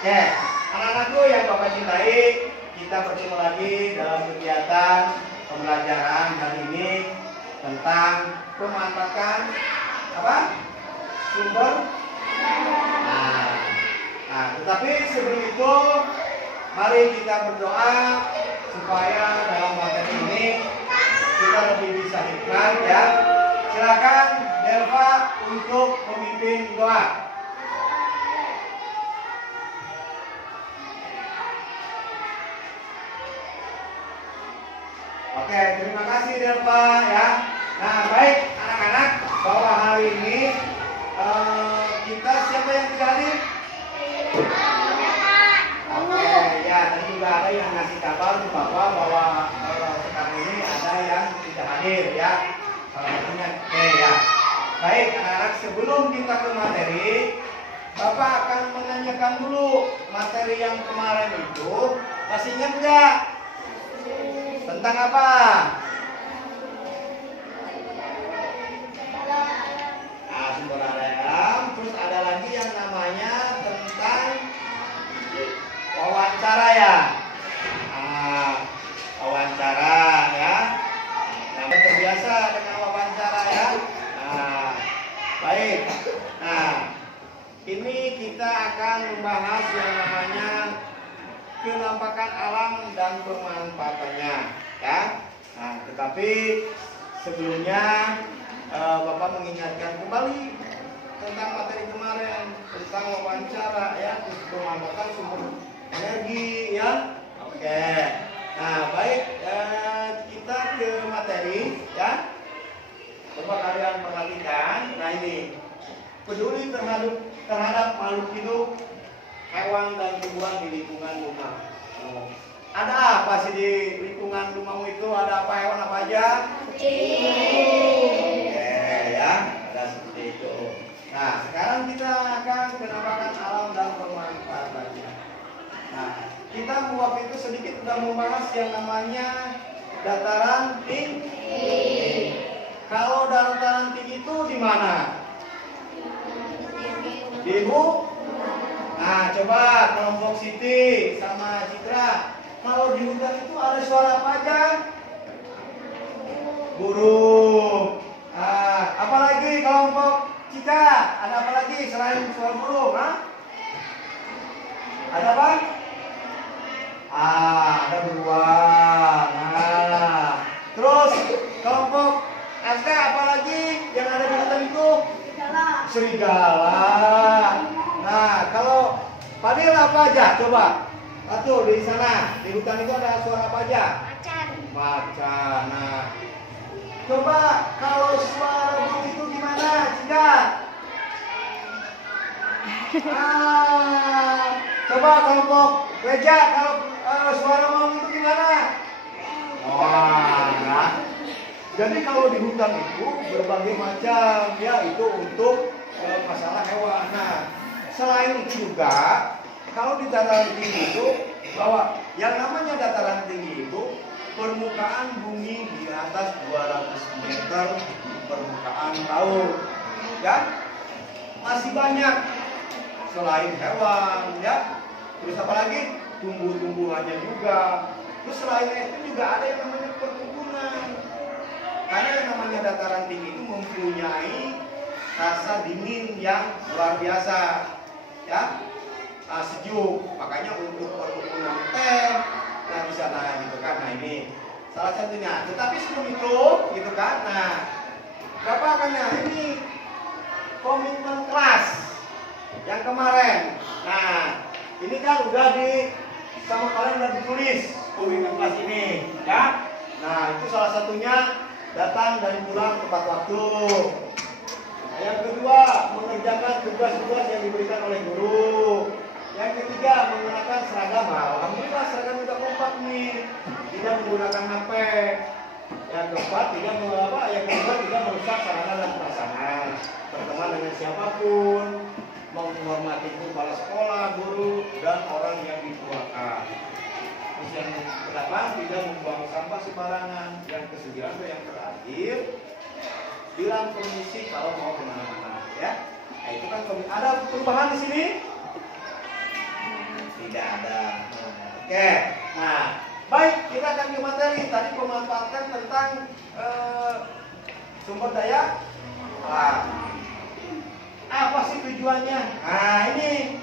Oke, anak-anakku yang Bapak cintai, kita bertemu lagi dalam kegiatan pembelajaran kali ini tentang pemanfaatan apa? Sumber. Tetapi sebelum itu, mari kita berdoa supaya dalam materi ini kita lebih bisa hikmat ya. Silakan Delva untuk memimpin doa. Oke, terima kasih Delva ya. Nah, baik anak-anak, bahwa hari ini kita siapa yang tidak hadir? Oke, ya tadi juga ada yang ngasih kabar ke Bapak bahwa sekarang ini ada yang tidak hadir ya. Salah satunya ya. Baik anak-anak, sebelum kita ke materi, Bapak akan menanyakan dulu materi yang kemarin itu masih ingat nggak? Tentang apa? Sumber alam. Terus ada lagi yang namanya tentang wawancara ya. Wawancara ya. Nah, terbiasa dengan wawancara ya. Baik. Nah, ini kita akan membahas yang namanya kenampakan alam dan pemanfaatannya ya. Nah, tetapi sebelumnya Bapak mengingatkan kembali tentang materi kemarin tentang wawancara ya, pemanfaatan sumber energi ya. Oke. Nah, baik, kita ke materi ya. Coba kalian perhatikan. Nah, ini peduli terhadap makhluk hidup, hewan dan tumbuhan di lingkungan rumah. Ada apa sih di lingkungan rumahmu itu? Ada apa, hewan apa aja? Kucing. Ya, ada seperti itu. Nah, sekarang kita akan penampakan alam dan pemanfaatannya. Nah, kita waktu itu sedikit sudah membahas yang namanya dataran tinggi. Kalau dataran tinggi itu di mana? Di Nah, coba kelompok Siti sama Citra, kalau di hutan itu ada suara apa aja? Burung. Apalagi kelompok Cika, ada apa lagi selain suara burung? Ada apa? Ada beruang. Terus kelompok Aska, apa lagi yang ada di hutan itu? Serigala. Nah, kalau Fadil apa aja? Coba. Satu di sana, di hutan itu ada suara apa aja? Macan. Nah, coba kalau suara burung itu gimana, Cika? Coba kelompok Reja, kalau suara burung itu gimana? Nah. Jadi kalau di hutan itu berbagai macam ya, itu untuk masalah hewan. Nah, selain itu juga kalau di dataran tinggi itu, bahwa yang namanya dataran tinggi itu permukaan bumi di atas 200 meter permukaan laut ya. Masih banyak selain hewan ya. Terus apa lagi? Tumbuh-tumbuhannya juga. Terus selain itu juga ada yang namanya perkebunan. Karena yang namanya dataran tinggi itu mempunyai rasa dingin yang luar biasa ya. Sejuk, makanya untuk perkebunan teh nah di sana gitu kan. Nah, ini salah satunya. Tetapi sebelum itu gitu kan. Nah, Bapak akan ini komitmen kelas yang kemarin. Nah, ini kan udah sama kalian udah ditulis komitmen kelas ini ya. Nah, itu salah satunya datang dan pulang tepat waktu. Yang kedua, mengerjakan tugas-tugas yang diberikan oleh guru. Yang ketiga, menggunakan seragam. Alhamdulillah seragam juga kompak nih, tidak menggunakan HP. Yang keempat, tidak merusak sarana dan prasarana. Berteman dengan siapapun, menghormati kepala sekolah, guru, dan orang yang dituakan. Terus yang ke-8, tidak membuang sampah sembarangan. Yang ke-9 yang terakhir, bilang permisi kalau mau kemana-mana ya. Nah, itu kan ada perubahan di sini. Tidak ada. Oke. Nah, baik, kita akan ke materi. Tadi memanfaatkan tentang sumber daya alam. Apa sih tujuannya? Nah, ini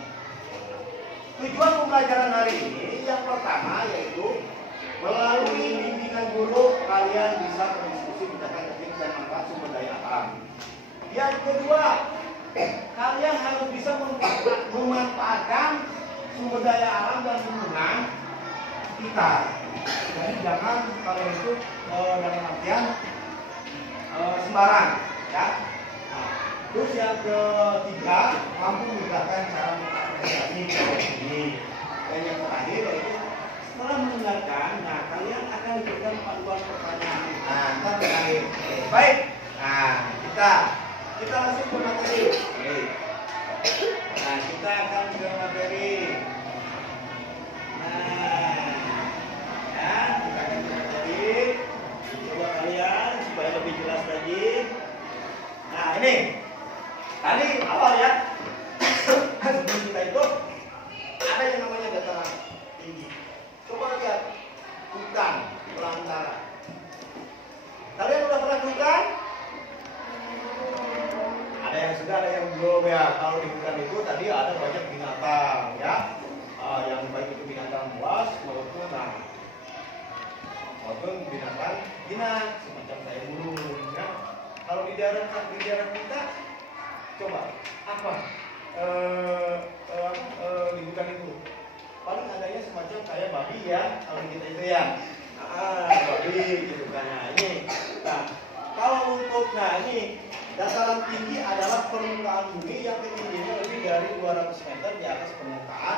tujuan pembelajaran hari ini yang pertama yaitu melalui bimbingan guru kalian bisa berdiskusi tentang teknik dan manfaat sumber daya alam. Yang kedua, kalian harus bisa memanfaatkan sumber daya alam dan lingkungan kita. Jadi jangan kalau itu dalam artian sembarang, ya. Nah, terus yang ketiga, mampu menggunakan cara mengapresiasi ini. Dan yang terakhir yaitu setelah mendengarkan, nah kalian akan diberikan panduan pertanyaan. Nah, ntar terakhir. Baik. Nah, kita langsung ke materi. Nah, kita akan ke materi. Nah, ya, kita akan ke materi. Coba kalian supaya lebih jelas lagi. Nah, ini tadi awal ya. Sebelum kita itu ada yang namanya dataran tinggi. Coba lihat hutan belantara. Kalian udah pernah ke hutan? Ada yang sudah, ada yang belum ya. Kalau di hutan itu tadi ada banyak binatang ya. Yang baik itu binatang buas maupun binatang jinak semacam kayak burung ya. Kalau di daerah kita coba apa di hutan itu paling adanya semacam kayak babi ya kalau kita itu ya. Babi gitu kan. Nah, ini. Nah, kalau untuk ini dataran tinggi adalah permukaan bumi yang ketinggiannya lebih dari 200 meter di atas permukaan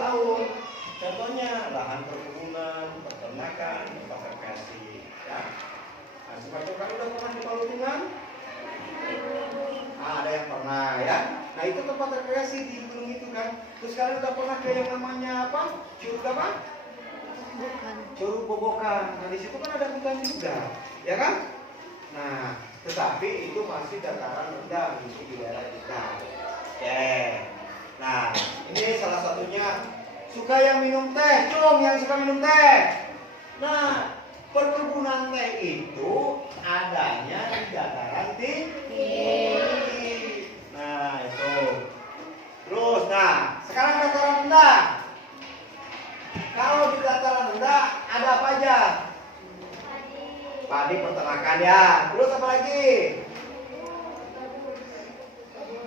laut. Contohnya lahan perkebunan, peternakan, tempat rekreasi. Ya. Nah, semacam kan udah pernah di Palungan? Ada yang pernah ya. Nah, itu tempat rekreasi di gunung itu kan. Terus kalian udah pernah ke yang namanya apa? Curug apa? Curug Bobokan. Nah, di situ kan ada hutan juga, ya kan? Nah, tetapi itu masih dataran rendah di daerah kita. Oke. Nah, ini salah satunya. Suka yang minum teh, cung yang suka minum teh. Nah, perkebunan teh itu adanya di dataran tinggi. Nah, itu. Terus, nah, sekarang dataran rendah. Kalau di dataran rendah ada apa aja? Padi peternakan ya. Terus apa lagi?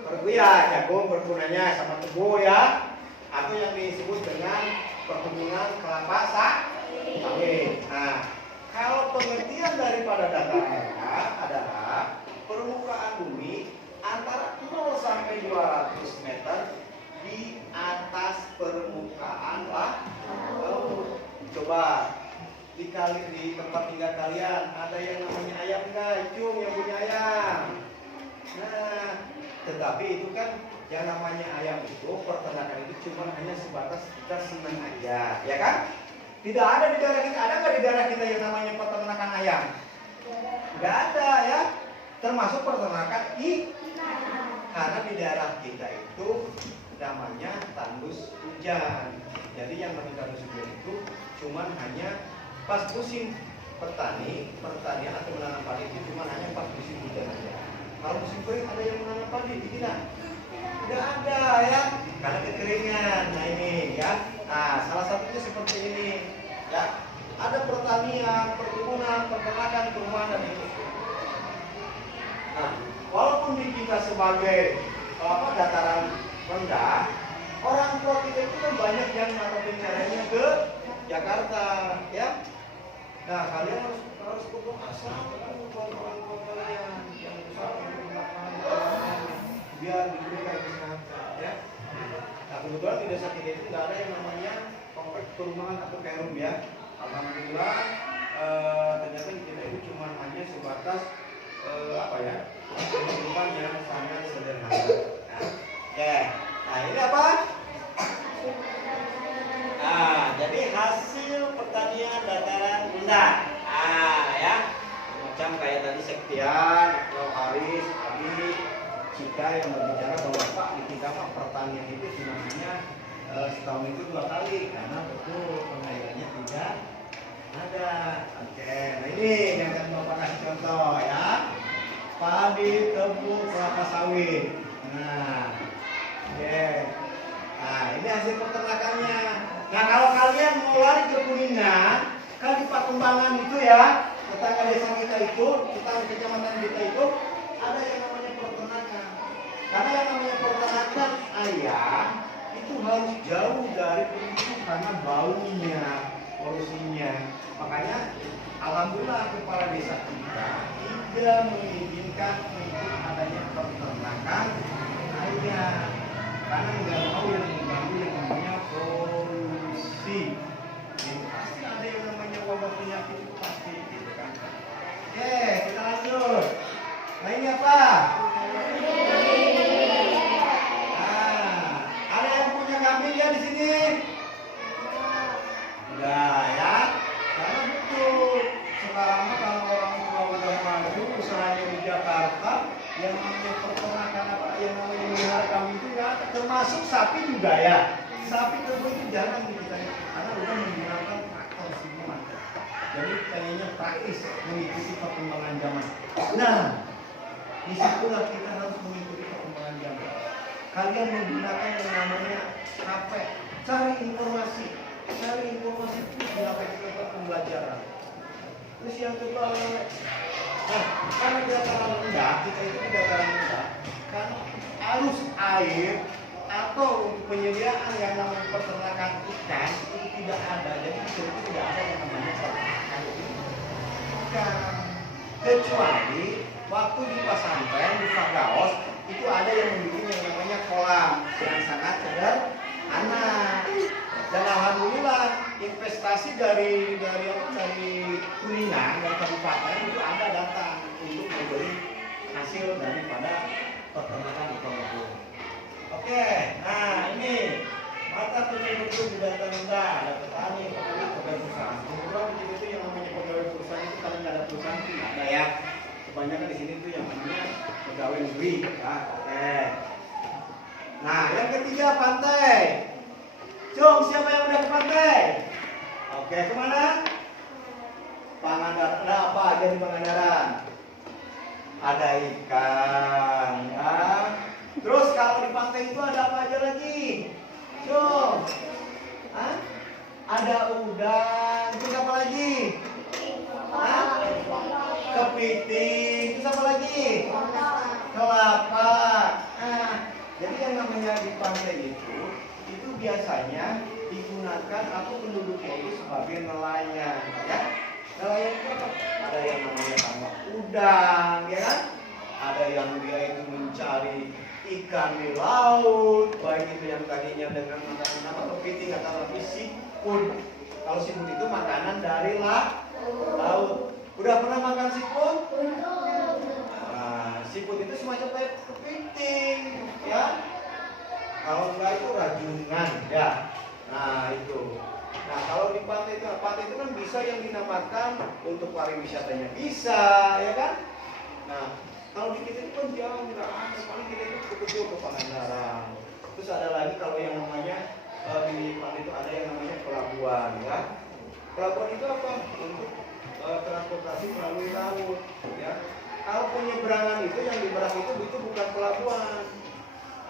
Perkebunan, jagung perkebunannya sama tebu ya. Atau yang disebut dengan perkebunan kelapa sawit. Nah, kalau pengertian daripada dataran rendah adalah permukaan bumi antara 0 sampai 200 meter di atas permukaan laut. Coba di tempat tinggal kalian ada yang namanya ayam enggak? Cung yang punya ayam. Nah, tetapi itu kan yang namanya ayam itu, peternakan itu cuma hanya sebatas kita senang aja, ya kan? Tidak ada di daerah kita, ada nggak di daerah kita yang namanya peternakan ayam? Nggak ada ya, termasuk peternakan karena di daerah kita itu namanya tandus hujan. Jadi yang namanya tandus hujan itu cuma hanya pas musim pertanian atau menanam padi itu cuma hanya pas musim hujan aja. Kalau musim kering ada yang menanam padi, tidak? Tidak ada ya, karena kekeringan. Nah ini ya, nah salah satunya seperti ini ya. Ada pertanian, perkebunan, peternakan, perumahan dan industri. Nah, walaupun di kita sebagai dataran rendah, orang tua kita itu kan banyak yang mata caranya ke Jakarta ya. Nah kalian harus berdoa buat orang tua kalian yang biar diberikan kesehatan ya. Nah kebetulan di desa kita itu nggak ada yang namanya kompleks perumahan atau perum ya. Alhamdulillah ternyata kita itu cuma hanya sebatas kehidupan yang sangat sederhana. Oke, nah ini apa? Nah, jadi hasil pertanian dataran rendah. Ya, macam kayak tadi Sektian atau Haris, Abi, Cika yang berbicara bahwa Pak di kita pertanian itu sebenarnya setahun itu 2 kali karena betul pengairannya tidak ada. Oke, nah ini yang akan Bapak kasih contoh ya. Padi, tebu, kelapa sawit. Nah, oke. Nah, ini hasil peternakannya. Nah, kalau kalian mau lari ke Kuningan, kan di Pakembangan itu ya, tetangga desa kita itu, tetangga kecamatan kita itu, ada yang namanya peternakan. Karena yang namanya peternakan ayam itu harus jauh dari penduduk karena baunya, polusinya. Makanya alhamdulillah kepala desa kita tidak mengizinkan untuk adanya peternakan ayam karena nggak mau yang mengganggu yang namanya polusi. Ini pasti ada yang namanya wabah penyakit itu pasti gitu kan. Oke, kita lanjut. Nah ini apa? Ada yang punya kambing ya di sini? Enggak ya? Karena betul. Sekarang kalau orang tua udah maju, usahanya di Jakarta, yang namanya peternakan apa? Yang namanya melihara kambing itu ya, termasuk sapi juga ya. Sapi tebu itu jarang di kita karena udah menggunakan traktor semua. Jadi kayaknya praktis mengikuti perkembangan zaman. Nah, disitulah kita harus mengikuti perkembangan zaman. Kalian menggunakan yang namanya HP, cari informasi itu dilakukan pembelajaran. Terus yang kedua, nah, karena di dataran rendah, kita itu di dataran rendah, karena arus air atau untuk penyediaan yang namanya peternakan ikan itu tidak ada, jadi itu tidak ada yang namanya peternakan ikan. Kecuali waktu di Pasantren, di Fagaos, itu ada yang membuat yang namanya kolam yang sangat sederhana. Dan alhamdulillah investasi dari Kuningan dari kabupaten itu ada datang untuk memberi hasil daripada peternakan ikan itu. Oke, nah ini mata penyelidikan di data rendah, ada petani, pegawai perusahaan. Kemudian di situ yang namanya pegawai perusahaan itu kalau nggak ada perusahaan itu nggak ada ya. Kebanyakan di sini tuh yang namanya pegawai negeri. Ya, oke. Nah, yang ketiga pantai. Cung, siapa yang udah ke pantai? Oke, kemana? Pangandaran. Ada apa aja di Pangandaran? Ada ikan, ya. Terus kalau di pantai itu ada apa aja lagi? Cung, hah? Ada udang. Terus apa lagi? Hah? Kepiting. Terus apa lagi? Kelapa. Nah, jadi yang namanya di pantai itu biasanya digunakan atau penduduknya itu sebagai nelayan, ya. Nelayan itu apa? Ada yang namanya tambak udang, ya kan? Ada yang dia itu mencari ikan di laut, baik itu yang tadinya dengan makanan apa kepiting atau lebih siput. Kalau siput itu makanan dari laut. Udah pernah makan siput? Nah, siput itu semacam kayak kepiting, ya. Kalau enggak itu rajungan, ya. Nah itu. Nah kalau di pantai itu kan bisa yang dinamakan untuk pariwisatanya bisa, ya kan? Nah kalau di kita itu kan jauh nggak ada, paling kita itu betul ke Pangandaran. Terus ada lagi kalau yang namanya di pantai itu ada yang namanya pelabuhan, ya. Pelabuhan itu apa? Untuk transportasi melalui laut, ya. Kalau penyeberangan itu yang di Merak itu bukan pelabuhan.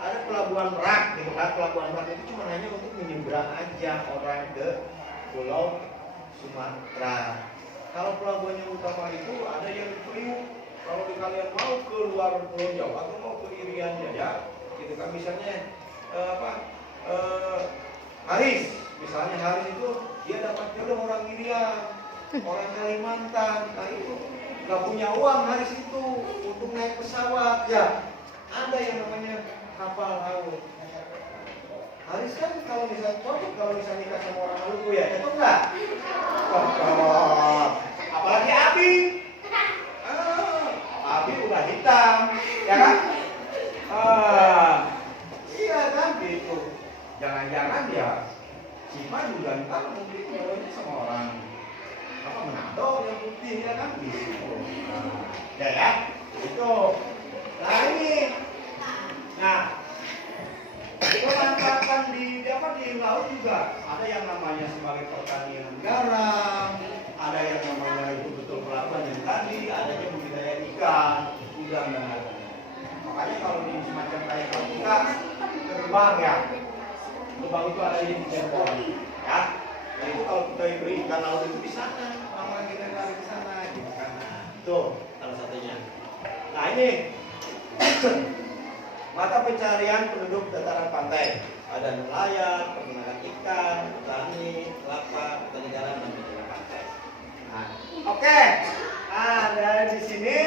Ada pelabuhan Merak gitu kan. Pelabuhan Merak itu cuma hanya untuk menyeberang aja orang ke Pulau Sumatera. Kalau pelabuhan yang utama itu ada yang di Priuk. Kalau kalian mau ke luar Pulau Jawa atau mau ke Irian ya, gitu kan misalnya Haris, misalnya Haris itu dia dapat jodoh orang Irian, orang Kalimantan, nah itu nggak punya uang Haris itu untuk naik pesawat ya. Ada yang namanya kapal laut. Haris kan kalau misalnya nikah sama orang Maluku ya, itu enggak? Oh, apalagi Abi. Abi udah hitam, ya kan? Iya kan gitu. Jangan-jangan ya Cima juga ntar mungkin jodohnya sama orang apa Manado yang putih ya kan gitu. Ya itu. Nah ini, nah penangkapan di laut juga ada yang namanya sebagai pertanian garam, ada yang namanya itu betul pelabuhan yang tadi, ada yang budidaya ikan, udang dan lain-lain. Makanya kalau di semacam kayak kalau kita terbang ya, terbang itu ada di tembok, ya. Nah itu kalau kita beri ikan laut itu di sana, orang-orang kita lari di sana, gitu kan. Tuh salah satunya. Nah ini mata pencarian penduduk dataran pantai. Ada nelayan, peternakan ikan, petani, kelapa, petani garam, dan peternak pantai. Nah, oke. Nah, dari di sini,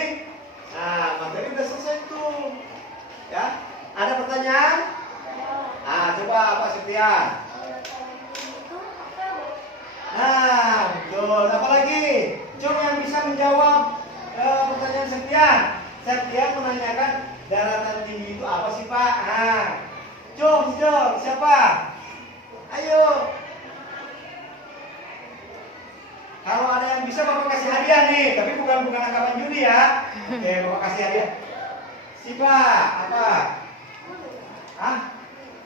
nah materi udah selesai tuh. Ya, ada pertanyaan? Nah, coba apa Septian? Nah, betul. Apa lagi? Coba yang bisa menjawab pertanyaan Septian. Septian menanyakan daratan tinggi itu apa sih Pak? Nah, Jom, siapa? Ayo. Kalau ada yang bisa Bapak kasih hadiah nih, tapi bukan anggapan judi ya. Oke, Bapak kasih hadiah. Siapa? Apa? Hah?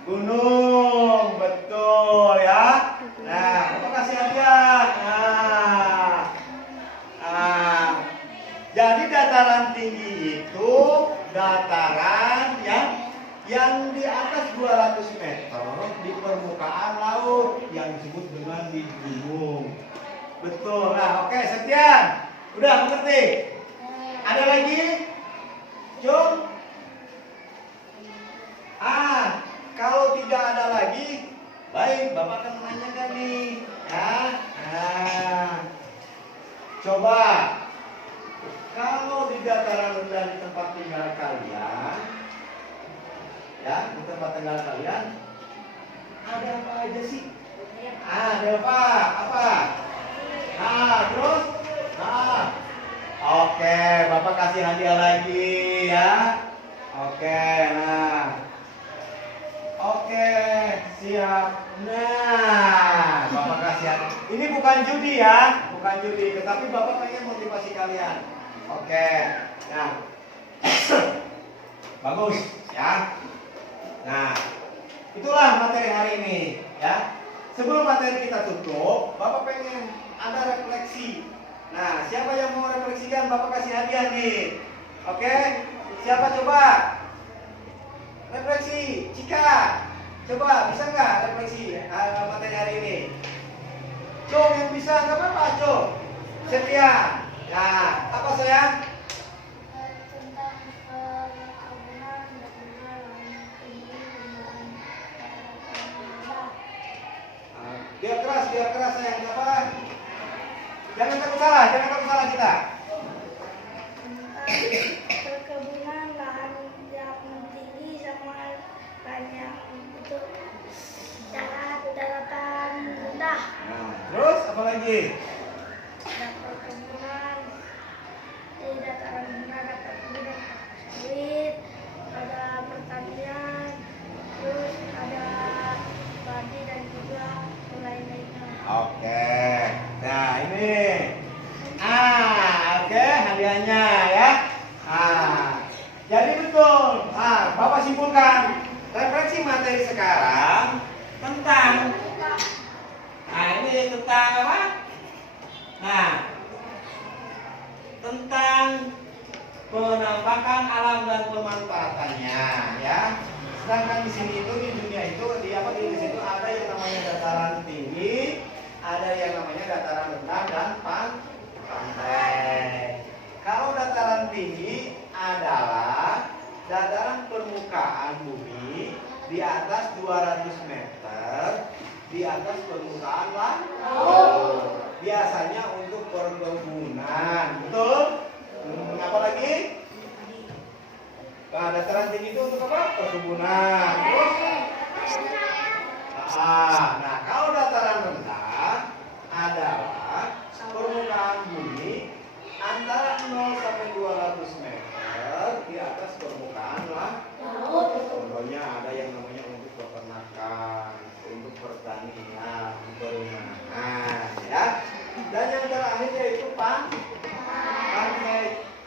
Gunung, betul ya. Nah, Bapak kasih hadiah. Jadi dataran tinggi itu dataran yang di atas 200 meter di permukaan laut yang disebut dengan di gunung. Betul. Nah, oke, Septian. Udah mengerti? Ada lagi? Jom. Kalau tidak ada lagi, baik, Bapak akan menanyakan nih. Ya. Nah. Coba. Kalau di dataran rendah di tempat tinggal kalian, ya, di tempat tinggal kalian ada apa aja sih? Ada apa? Terus? Oke, Bapak kasih hadiah lagi ya. Oke, nah. Oke, siap. Nah, Bapak kasih hadiah. Ini bukan judi ya, bukan judi, tetapi Bapak pengen motivasi kalian. Oke, nah. Bagus ya. Nah, itulah materi hari ini ya. Sebelum materi kita tutup, Bapak pengen ada refleksi. Nah, siapa yang mau refleksikan Bapak kasih hadiah nih. Oke? Siapa coba? Refleksi, Cika. Coba bisa nggak refleksi materi hari ini? Cok yang bisa nggak apa-apa, Cok. Setia. Nah, apa sayang? Biar keras sayang, apa? Jangan takut salah kita. Perkebunan lahan yang tinggi sama banyak untuk daratan rendah. Nah, terus apa lagi? Ada perkebunan di dataran rendah, ada perkebunan sawit, ada pertanian, terus ada padi dan juga lain-lainnya. Oke. Nah, ini. Oke, hadiahnya ya. Jadi betul. Bapak simpulkan refleksi materi sekarang tentang ini tentang apa? Nah, tentang penampakan alam dan pemanfaatannya ya. Sedangkan di sini itu di dunia itu di situ ada yang namanya dataran tinggi, ada yang namanya dataran rendah dan pantai. Kalau dataran tinggi adalah dataran permukaan bumi di atas 200 meter di atas permukaan laut. Biasanya untuk perkebunan, betul? Apa lagi? Nah, dataran tinggi itu untuk apa? Perkebunan. Terus? Nah, kalau dataran rendah adalah permukaan bumi antara 0 sampai 200 meter di atas permukaan laut. Contohnya ada yang namanya untuk peternakan, untuk pertanian, perumahan, ya. Dan yang terakhir yaitu pantai.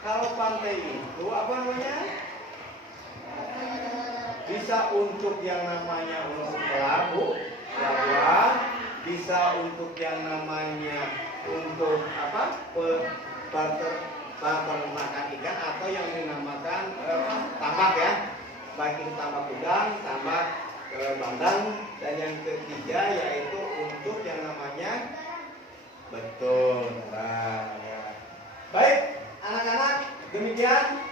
Kalau pantai itu apa namanya? Bisa untuk yang namanya untuk bahwa bisa untuk yang namanya untuk apa peternakan ikan atau yang dinamakan tambak ya, baik itu tambak udang, tambak bandeng, dan yang ketiga yaitu untuk yang namanya betul. Nah, ya. Baik anak-anak, demikian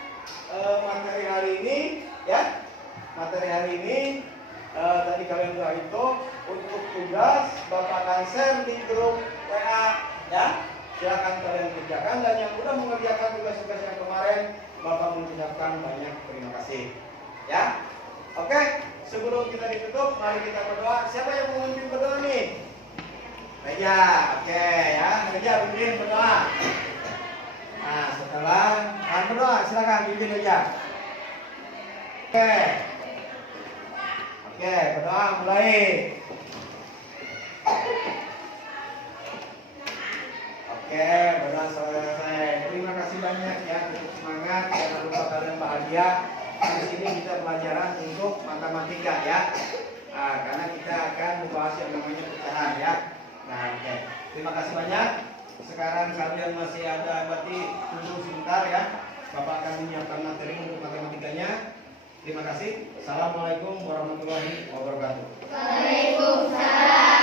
materi hari ini ya. Materi hari ini tadi kalian sudah hitung. Untuk tugas Bapak akan share di grup WA ya. Silakan kalian kerjakan, dan yang sudah mengerjakan tugas-tugas yang kemarin Bapak mengucapkan banyak terima kasih ya. Oke, sebelum kita ditutup mari kita berdoa. Siapa yang mau memimpin berdoa nih? Reja. Oke ya, Reja pimpin berdoa. Nah, setelah berdoa silakan pimpin Reja. Oke, berdoa mulai. Oke, berdoa selesai. Terima kasih banyak ya, untuk semangat, jangan lupa kalian bahagia. Di sini kita pelajaran untuk matematika ya. Nah, karena kita akan membahas yang namanya pecahan ya. Nah, oke. Terima kasih banyak. Sekarang kalian masih ada, berarti tunggu sebentar ya. Bapak akan menyiapkan materi untuk matematikanya. Terima kasih. Assalamualaikum warahmatullahi wabarakatuh. Waalaikumsalam.